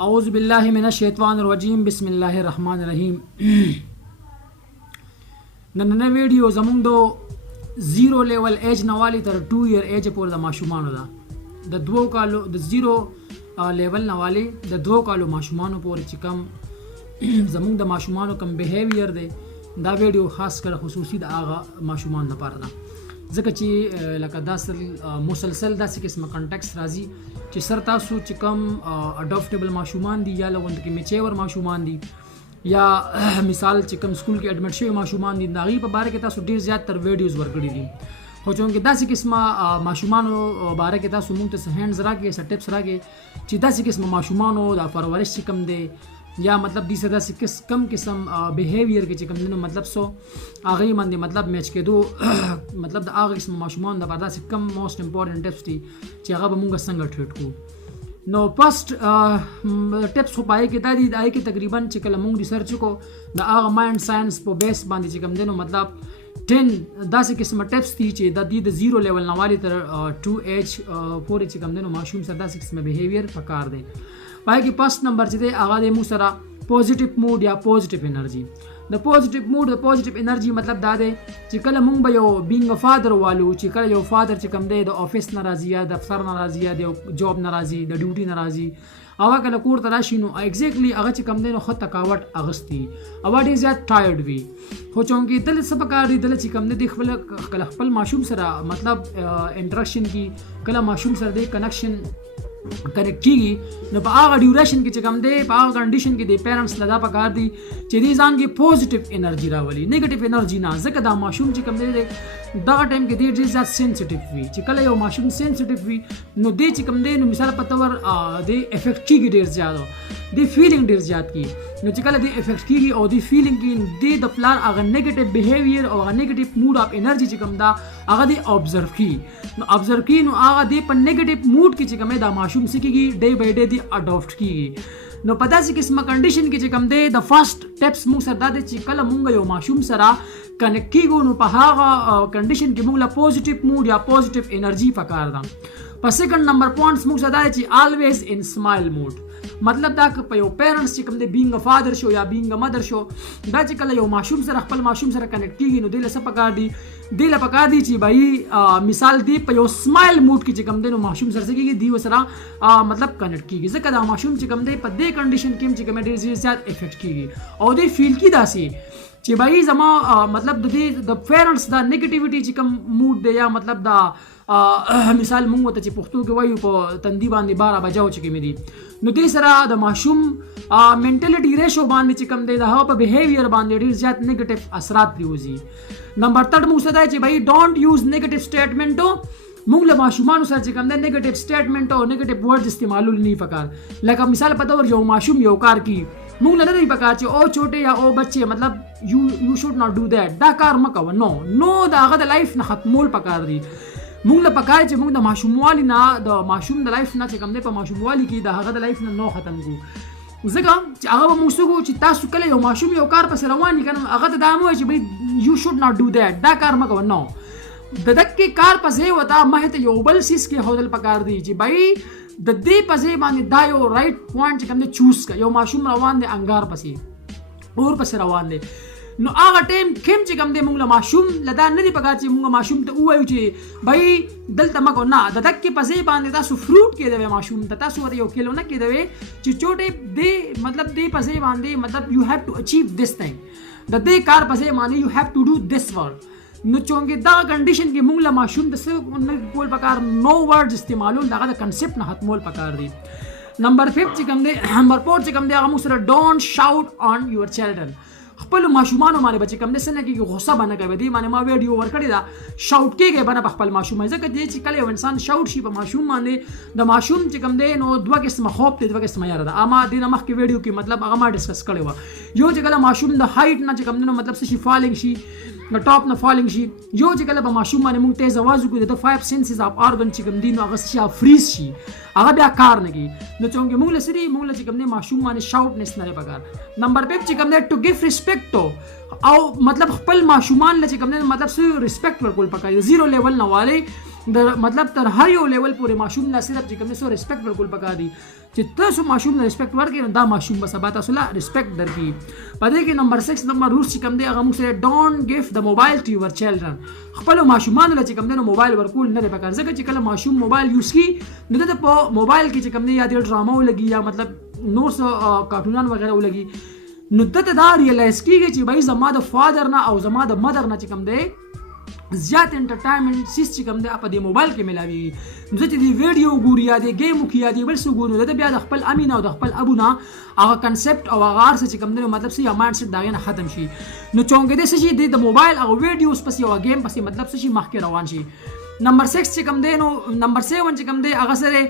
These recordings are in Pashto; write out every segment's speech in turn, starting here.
औज़ु बिल्लाहि मिनश शैतानिर रजीम बिस्मिल्लाहिर रहमानिर रहीम। नन्हे वीडियो ज़मूंग दो 0 लेवल एज नवाली तर 2 ईयर एज पोर द माशुमानो दा द 2 कालो द 0 लेवल नवाली द 2 कालो माशुमानो पोर चिकम ज़मूंग द माशुमानो कम बिहेवियर दे दा वीडियो खास कर खसूसी द आगा माशुमान न पारदा ځکه چې لکه دا مسلسل داسې قسمه کنټکس راځي چې سر تاسو چې کم اډاپټیبل ماشومان دي یا لغوند کې میچور ماشومان دي یا مثال چې کم سکول کې اډمټ شوی ماشومان دي د هغې په باره کې تاسو ډېر زیات تر ویډیوز ورکړي دي خو چونکې داسې قسمه ماشومانو باره کې تاسو مونږ ته څه هینډز راکړي څه ټپس راکړي چې داسې قسمه ماشومانو د پرورش چې کم دی یا مطلب دې سره داسې کم قسم بیهیویر کې چې کوم دنو مطلب سو هغې باندې مطلب میچ کېدو مطلب د هغه قسم ماشومان د پاره داسې کم موسټ امپورټنټ ټپس دي چې هغه به مونږ څنګه ټریټ کړو نو فسټ ټپس خو پای کې دا دي د کې تقریبا چې کله مونږ ریسرچ وکړو د هغه مایند ساينس په بیس باندې چې کوم دنو مطلب 10 داسې قسمه ټپس دي چې د دې د 0 لیول نوالي تر 2 ایج پورې چې کوم دنو ماشوم سره داسې قسمه بیهیویر پکار دی پای کې فرست نمبر چې دی هغه د مو سره پوزټیو موډ یا پوزټیو انرژي د پوزټیو موډ د پوزټیو انرژي مطلب دا دی چې کله مونږ به یو بینګ فادر والو چې کله یو فادر چې کوم دی د افیس نه راځي یا دفتر نه راځي یا د جاب نه راځي د ډیوټي نه راځي هغه کله کور ته راشي نو ایگزیکټلی هغه چې کوم دی نو خو تکاوټ اغستی او ډیر زیات ټایرډ وي خو چونکې دل څه پکار دی دل چې کوم دی خپل ماشوم سره مطلب انټریکشن کی کله ماشوم سره دی کنیکشن کنیکټ کیږي نو په هغه ډیوریشن کې چې کوم دی په هغه کنډیشن کې د پیرنټس لدا پکار دی چې دې ځان کې پوزټیو انرژي راولي نیگیټیو انرژي نه ځکه دا ماشوم چې کوم دی دغه ټایم کې ډېر زیات سینسټیو وي چې کله یو ماشوم سینسټیو وي نو دې چې کوم دی نو مثال په تور د افیکټ کیږي ډېر زیات دی فیلینګ ډېر زیات کی نو چې کله دی افیکټ کیږي او دی فیلینګ کی د پلان هغه نیگیټیو بیهیویر او هغه نیگیټیو موډ اف انرژي چې کوم دا هغه دی ابزرو کی نو ابزرو کی نو هغه دی په نیگیټیو موډ کې چې کوم دا ماشوم سکیږي ډے بای ډے دی اډاپټ کیږي نو په داسې قسمه کنډیشن کې چې کوم دی د فرست ټپس موږ سره دا دی چې کله مونږ یو ماشوم سره کنیکټ کیږو نو په هغه کنډیشن کې مونږ له پوزټیو موډ یا پوزټیو انرژي پکار ده په سیکنډ نمبر پوینټس موږ سره دا چې الویز ان سمایل موډ مطلب دا که په یو پیرنټس چې کوم دی بینګ ا فادر شو یا بینګ ا مدر شو دا چې کله یو ماشوم سره خپل ماشوم سره کنیکټ کیږي نو دی له څه پکار دی دی له پکار دی چې بھائی مثال دی په یو سمایل موډ کې چې کوم دی نو ماشوم سره کېږي دی سره مطلب کنیکټ کیږي ځکه دا ماشوم چې کوم دی په دې کنډیشن کې چې کوم ډېر زیات افیکټ کیږي او دی فیل کی داسي چې بھائی زما مطلب د دې د پیرنټس دا نیگیټیویټي چې کوم موډ دی یا مطلب دا مثال مونږ ته چې پښتو کې وایو په تندي باندې 12 بجاو چې کوم دي نو دې سره د ماشوم منټالیټي ریشو باندې چې کوم دی د هغه په بیهیویر باندې ډېر زیات نیگیټیو اثرات پریوزي نمبر 3 موږ سره چې بھائی ډونټ یوز نیگیټیو سټیټمنټو مونږ له ماشومانو سره چې کوم دی نیگیټیو سټیټمنټ او نیگیټیو ورډز استعمالول نه پکار لکه مثال په تور یو ماشوم یو کار کی مونږ نه دی پکار چې او چوټه یا او بچي مطلب یو شوډ ناٹ ډو دیٹ دا کار مکو نو دا هغه د لایف نه ختمول پکار دی مونږ له پکار چې مونږ د ماشوموالي نه د ماشوم د لایف نه چې کوم دی په ماشوموالي کې د هغه د لایف نه نو ختم کو ځکه چې هغه موږ سوګو چې تاسو کله یو ماشوم یو کار پس روان کنه هغه ته دا مو چې بھائی یو شوډ ناٹ ډو دیٹ دا کار مکو نو د دکې کار پسې وتا مه ته یو بل سیس کې هودل پکار دی چې بھائی د دې پسې باندې دا یو رائټ پوینټ چې کوم دی چوز کا یو ماشوم روان دی انګار پسې اور پسې روان دی نو هغه ټیم کم چې کوم دی مونږ له ماشوم لدا نه دی پکار چې مونږ ماشوم ته وایو چې بھائی دلته مکو نه د دکې پسې باندې تاسو فروټ کې دی ماشوم ته تاسو ور یو کیلو نه کې دی چې چوټه دی مطلب دی پسې باندې مطلب یو هاف ټو اچیو دس ثینګ د دې کار پسې باندې یو هاف ټو ډو دس ورک نو چونګې دا کنډیشن کې مونږ له ماشوم د څه کول پکار نو ورډز استعمالول دغه د کنسپټ نه ختمول پکار دی نمبر 5 چې کوم دی نمبر 4 چې کوم دی هغه موږ سره ډونټ شاوټ آن یور چلډرن خپل ماشومان باندې بچ کم نه کې غوسه باندې کوي دی باندې ما ویډیو ورکړی دا شاوټ کېږي باندې خپل ماشوم ځکه چې کله یو انسان شاوټ شي په ماشوم باندې د ماشوم چې کم دی نو دوه قسمه خوب دی دوه قسمه یاره ده اما د مخ کې ویډیو کې مطلب هغه ما ډیسکس کړی و یو چې کله ماشوم د هایټ نه چې کم دی نو مطلب څه شي فالینګ شي د ټاپ نه فالینګ شي یو چې کله په ماشوم باندې موږ تیز आवाज وکړو د 5 سنسز اف ارګن چې کوم دي نو هغه شي فریز شي هغه بیا کار نه کوي نو څنګه موږ لسري موږ چې کوم دي ماشوم باندې شاوټنس نه پکار نمبر 5 چې کوم دي ټو ګیف ریسپیکټ او مطلب خپل ماشومان لچ کوم دي مطلب سو ریسپیکټ ورکول پکار 0 لیول نه والي د مطلب تر هر یو لیول پورې ماشوم لا صرف چې کوم نه سو ریسپیکټ ورکول پکار دي چې تاسو ماشوم نه ریسپیکټ ورکړئ نو دا ماشوم به سبا تاسو لا ریسپیکټ درکړي. په دې کې نمبر 6 نمبر رولز چې کوم دی هغه موږ سره ډونټ ګیف د موبایل ټو یور چلډرن. خپل ماشومان له چې کوم دی موبایل ورکول نه پکار ځکه چې کله ماشوم موبایل یوز کی نو د په موبایل کې چې کوم دی یا د ډراما ولګي یا مطلب نور څه کارټونان وغیرہ ولګي نو ته دا ریلایز کیږي چې بھائی زما د فادر نه او زما د مدر نه چې کوم دی زیات انټرټینمنت سیس چې کوم دی په دې موبایل کې ملاوي نو چې دی ویډیو ګوري یا دی گیم کوي یا دی بل څه ګوري دا بیا د خپل امین او د خپل ابو نه هغه کنسپټ او هغه ارس چې کوم دی مطلب سي مایند سیټ دا نه ختم شي نو چونګې د سشي د موبایل او ویډیوز پسې او گیم پسې مطلب سشي مخکې روان شي. نمبر 6 چې کوم دی نو نمبر 7 چې کوم دی هغه سره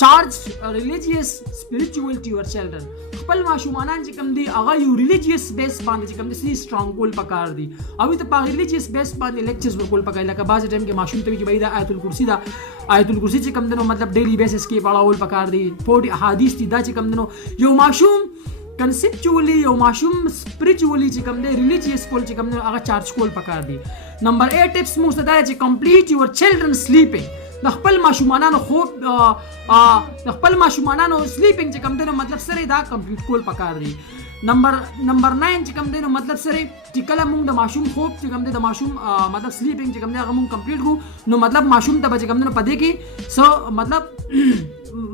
charge religious spirituality your children. خپل ماشومان چې کوم دی هغه یو ریلیجیس بیس باندې چې کوم دی سي سترونګ کول پکار دي او ته په ریلیجیس بیس باندې لیکچرز ورکول پکای لکه بعض ټایم کې ماشوم ته چې دا آیت الکرسی چې کوم دی نو مطلب ډیلی بیسس کې پڑھاول پکار دي 40 احادیث دي دا چې کوم دی نو یو ماشوم کنسپچولی یو ماشوم سپریچولی چې کوم دی ریلیجیس کول چې کوم دی هغه چارج کول پکار دي. نمبر 8 ټیپس موږ ته دا چې کمپلیټ یور چلډرن سلیپینګ. د خپل ماشومانانو خوب د خپل ماشومانانو سلیپینګ چې کوم دی نو مطلب سره دا کمپلیټ کول پکار دي. نمبر 9 چې کوم دی نو مطلب سره چې کله موږ د ماشوم خوب چې کوم دی د ماشوم مطلب سلیپینګ چې کوم دی هغه موږ کمپلیټ کو نو مطلب ماشوم ته چې کوم دی نو پدې کې سو مطلب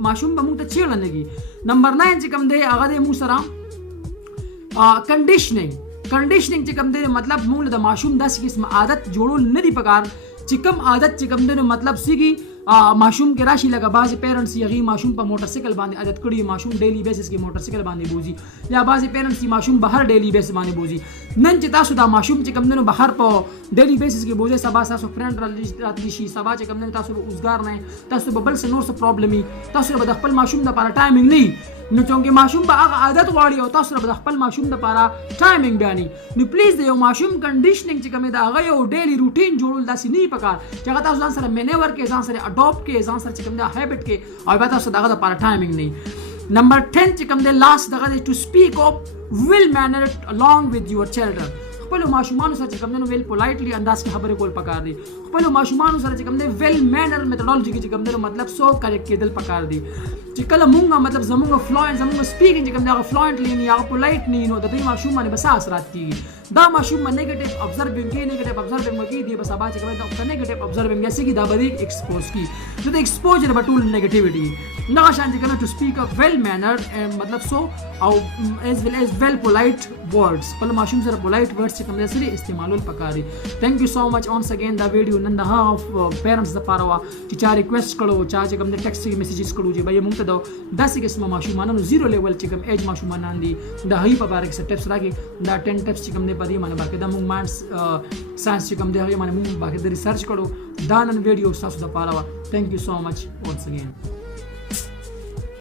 ماشوم به موږ ته چیرل نهږي. نمبر 9 چې کوم دی هغه د موږ سره کنډیشنینګ چې کوم دی مطلب موږ د ماشوم داسې قسم عادت جوړول نه دی پکار چې کوم عادت چې کوم دی نو مطلب سیږي ماشوم کې راشي لکه بعض پیرنټس یغي ماشوم په موټر سایکل باندې عادت کړی ماشوم ډیلی بیسس کې موټر سایکل باندې بوزي یا بعض پیرنټس ماشوم بهر ډیلی بیس باندې بوزي. نن چې تاسو دا ماشوم چې کوم دی نو بهر په ډیلی بیسس کې بوزي سبا تاسو فرند راتلی شي سبا چې کوم دی تاسو اوسګار نه تاسو به بل څه نور څه پرابلمي تاسو به د خپل ماشوم لپاره ټایمینګ نه نو چونکه ماشوم به هغه عادت غواړي او تاسو به د خپل ماشوم لپاره ټایمینګ بیاني نو پلیز د یو ماشوم کنډیشنینګ چې کوم دا هغه یو ډیلی روټین جوړول داسې نه پکار چې هغه تاسو ځان سره مینیور کې ځان سره اډاپټ کې ځان سره چې کوم دا هابټ کې او به تاسو دغه لپاره ټایمینګ نه. نمبر 10 چې کوم دی لاست دغه دی ټو سپیک اپ ویل مینرډ along with your children. خپل ماشومان سره چې کوم دی نو ویل پولایټلی انداز کې خبرې کول پکار دي. خپل ماشومان سره چې کوم دی ویل مینر میتھډالوجي کې چې کوم دی مطلب سو کریکټ کېدل پکار دي چې کله مونږه مطلب زمونږ فلوئنت زمونږ سپیکینګ چې کوم دی هغه فلوئنټلی نه یا پولایټ نه نو د دې ماشوم باندې بس اثرات کیږي. دا ماشوم باندې نیگیټیو ابزروینګ کې نیگیټیو ابزروینګ کې دی بس ابا چې کوم دا نیگیټیو ابزروینګ یې سګي دا به ایکسپوز کی نو د ایکسپوجر به ټول نیگیټیویټي نه شان چې کنه ټو سپیک ا ویل مینرډ مطلب سو او as well as well polite words. خپل ماشوم سره polite words چې کوم دی سره استعمالول پکاري. thank you so much once again دا ویډیو نن د ها پیرنټس د پاره وا چې چا ریکوست کړو چا چې کوم د ټیکسټ میسیجز کړو چې به موږ ته دا داسې قسمه ماشومانو زیرو لیول چې کوم ایج ماشومان دي د هغې په باره کې څه ټپس راکړي دا 10 ټپس چې کوم دی په دې باندې باقاعده موږ ماینډ ساینس چې کوم دی هغې باندې موږ باقاعده ریسرچ کړو دا نن ویډیو ستاسو دپاره وه. thank you so much once again.